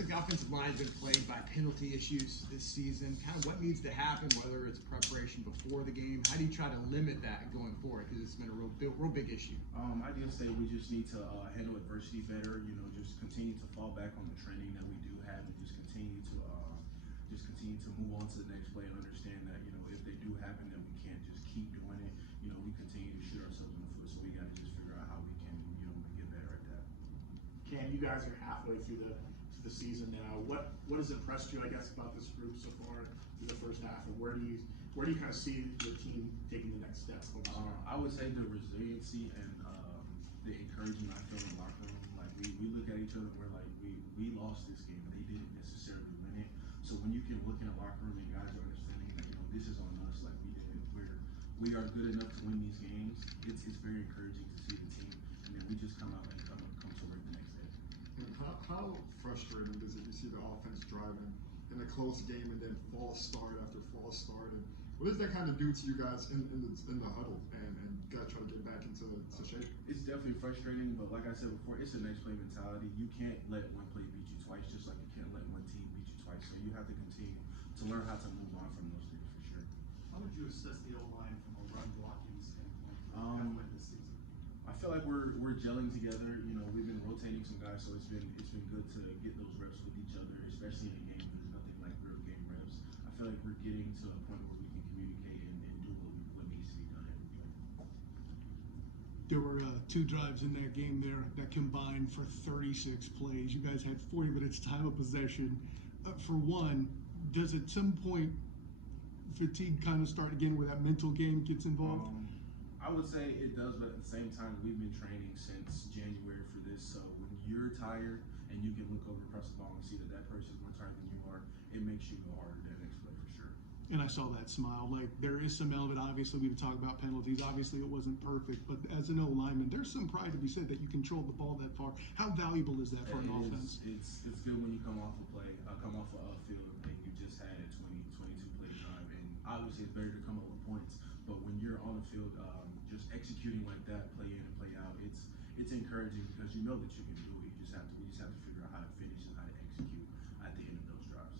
like the offensive line has been plagued by penalty issues this season. Kind of what needs to happen, whether it's preparation before the game. How do you try to limit that going forward? Because it's been a real big issue. I just say we just need to handle adversity better. You know, just continue to fall back on the training that we do have, and just continue to move on to the next play and understand that, you know, if they do happen, that we can't just keep doing it. You know, we continue to shoot ourselves in the foot, so we got to just figure out how we can, you know, get better at that. Cam, you guys are halfway through the season now. What has impressed you, I guess, about this group so far in the first half, and where do you kind of see your team taking the next step? I would say the resiliency and the encouragement I feel in the locker room. Like we look at each other and we're like, we lost this game, but they didn't necessarily win it. So when you can look in the locker room and guys are understanding that, you know, this is on us, like we are good enough to win these games. It's very encouraging to see the team, and then we just come out and come to work the next day. And how frustrating is it to see the offense driving in a close game and then false start after false start? And what does that kind of do to you guys in the huddle and got to try to get back into shape? It's definitely frustrating, but like I said before, it's a next play mentality. You can't let one play beat you twice, just like you can't let one team beat you twice. So you have to continue to learn how to move on from those things for sure. How would you assess the O-line from a run blocking standpoint halfway this season? I feel like we're gelling together. You know, we've been rotating some guys, so it's been good to get those reps with each other, especially in a game. There's nothing like real game reps. I feel like we're getting to a point where we can communicate and do what needs to be done every play. There were 2 drives in that game there that combined for 36 plays. You guys had 40 minutes time of possession. For one, does at some point fatigue kind of start again where that mental game gets involved? I would say it does, but at the same time, we've been training since January for this. So when you're tired and you can look over across the ball and see that person's more tired than you are, it makes you go harder that next play for sure. And I saw that smile. Like, there is some element. Obviously, we've talked about penalties. Obviously, it wasn't perfect, but as an O-lineman, there's some pride to be said that you controlled the ball that far. How valuable is that for an offense? It's good when you come off a field and you just had 22 play time, and obviously it's better to come up with points. But when you're on the field, just executing like that, play in and play out, it's encouraging because you know that you can do it. We just have to figure out how to finish and how to execute at the end of those drives.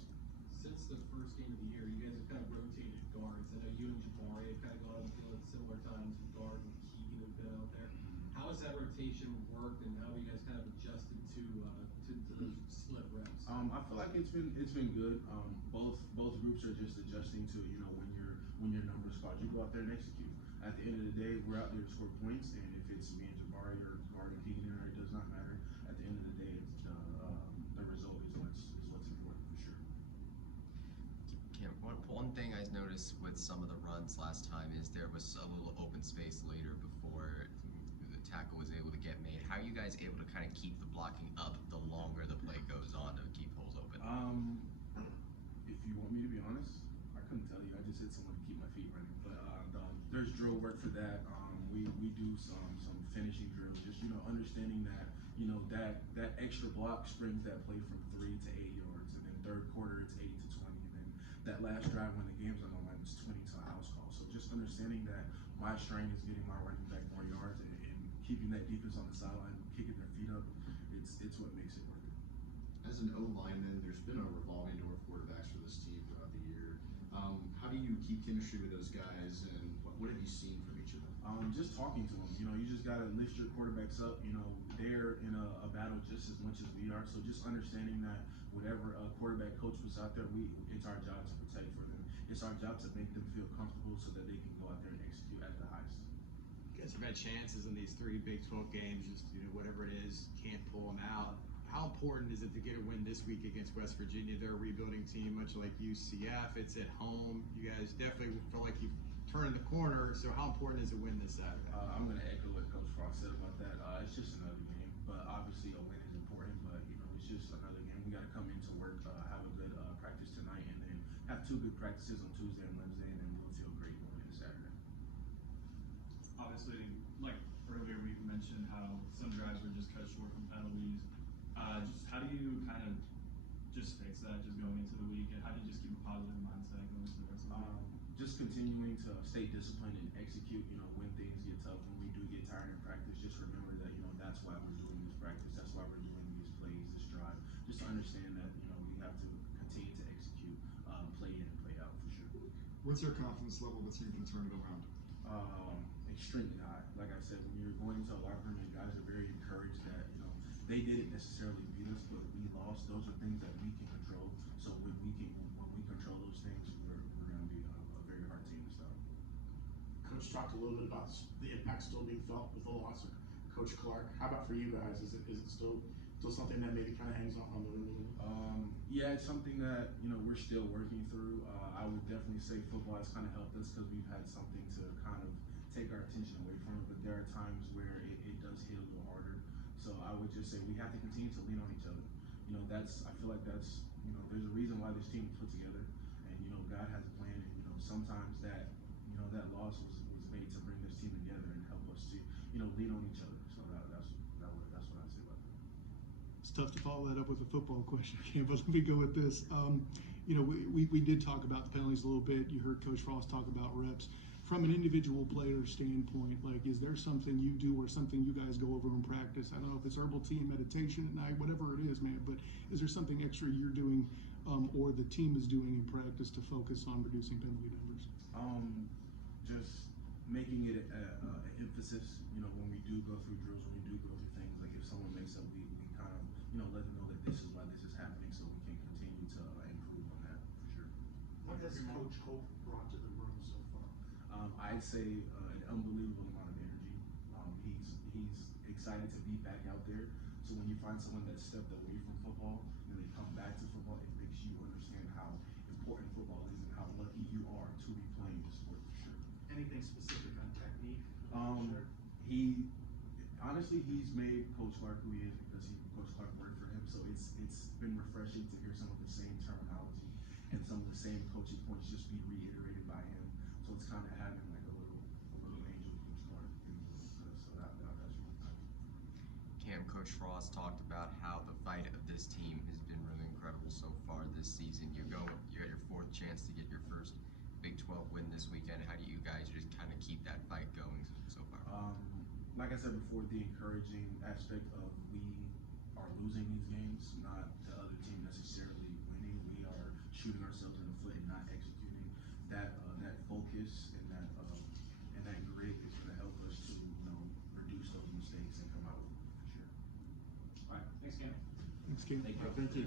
Since the first game of the year, you guys have kind of rotated guards. I know you and Jabari have kind of gone on the field at similar times. Guard and Keegan have been out there. How has that rotation worked, and how have you guys kind of adjusted to those split reps? I feel like it's been good. Both groups are just adjusting to, you know, when your numbers called, you go out there and execute. At the end of the day, we're out there to score points, and if it's me and Jabari or Guard and Keegan, it does not matter. At the end of the day, the result is what's important for sure. Yeah, one thing I noticed with some of the runs last time is there was a little open space later before the tackle was able to get made. How are you guys able to kind of keep the blocking up the longer the play goes on to keep holes open? If you want me to be honest, I couldn't tell you. I just hit someone to keep my feet running. But there's drill work for that. We do some finishing drills, just, you know, understanding that, you know, that extra block springs that play from 3 to 8 yards, and then third quarter it's 8 to 20, and then that last drive when the game's on the line is 20 to a house call. So just understanding that my strength is getting my running back more yards and keeping that defense on the sideline, kicking their feet up, it's what makes it worth it. As an O-lineman, there's been a revolving door of quarterbacks for this team throughout the year. How do you keep chemistry with those guys, and what have you seen from each of them? Just talking to them. You know, you just got to lift your quarterbacks up. You know, they're in a battle just as much as we are. So just understanding that whatever quarterback coach was out there, it's our job to protect for them. It's our job to make them feel comfortable so that they can go out there and execute at the highest. You guys have had chances in these 3 Big 12 games, just, you know, whatever it is, can't pull them out. How important is it to get a win this week against West Virginia? They're a rebuilding team, much like UCF. It's at home. You guys definitely feel like you've turned the corner. So how important is a win this Saturday? I'm going to echo what Coach Frost said about that. It's just another game, but obviously a win is important. But, you know, it's just another game. We got to come into work, have a good practice tonight, and then have 2 good practices on Tuesday and Wednesday, and then we'll feel great going into Saturday. Obviously, like earlier we mentioned how some drives were just cut short from penalties. Just how do you kind of just fix that just going into the week, and how do you just keep a positive mindset going into the rest of the week? Just continuing to stay disciplined and execute. You know, when things get tough, when we do get tired in practice, just remember that, you know, that's why we're doing this practice. That's why we're doing these plays, this drive. Just to understand that, What's your confidence level the team can turn it around? Extremely high. Like I said, when you're going into a locker room and guys are very encouraged that, they didn't necessarily beat us, but we lost. Those are things that we can control. So when we control those things, we're going to be a very hard team to stop. Coach talked a little bit about the impact still being felt with the loss of Coach Clark. How about for you guys? Is it still something that maybe kind of hangs on the room a little bit? Yeah, it's something that we're still working through. I would definitely say football has kind of helped us because we've had something to kind of take our attention away from it. But there are times where it does hit a little harder. So I would just say we have to continue to lean on each other. I feel like there's a reason why this team was put together, and God has a plan. And sometimes that loss was made to bring this team together and help us to lean on each other. So that's what I say about that. It's tough to follow that up with a football question, but let me go with this. We did talk about the penalties a little bit. You heard Coach Frost talk about reps. From an individual player standpoint, is there something you do or something you guys go over in practice? I don't know if it's herbal tea and meditation at night, whatever it is, man, but is there something extra you're doing or the team is doing in practice to focus on reducing penalty numbers? Just making it an emphasis, when we do go through drills, when we do go through things, like if someone makes up, we kind of, let them know that this is why this is happening so we can continue to improve on that, for sure. What has Coach Hope brought to the room so far? I'd say an unbelievable amount of energy. He's excited to be back out there. So when you find someone that stepped away from football and they come back to football, it makes you understand how important football is and how lucky you are to be playing the sport, for sure. Anything specific on technique? He's made Coach Clark who he is because Coach Clark worked for him. So it's been refreshing to hear some of the same terminology and some of the same coaching points just be reiterated by him. So it's kind of having like a little angel Coach Clark. So that's really nice. Cam, Coach Frost talked about how the fight of this team has been really incredible so far this season. You got your fourth chance to get your first Big 12 win this weekend. How do you guys just kind of keep that fight going so far? Like I said before, the encouraging aspect of we are losing these games, not the other team necessarily winning. We are shooting ourselves in the foot and not executing. That focus and that grit is going to help us to reduce those mistakes and come out with it, for sure. All right, thanks, Cam. Thanks, Cam. Thank you.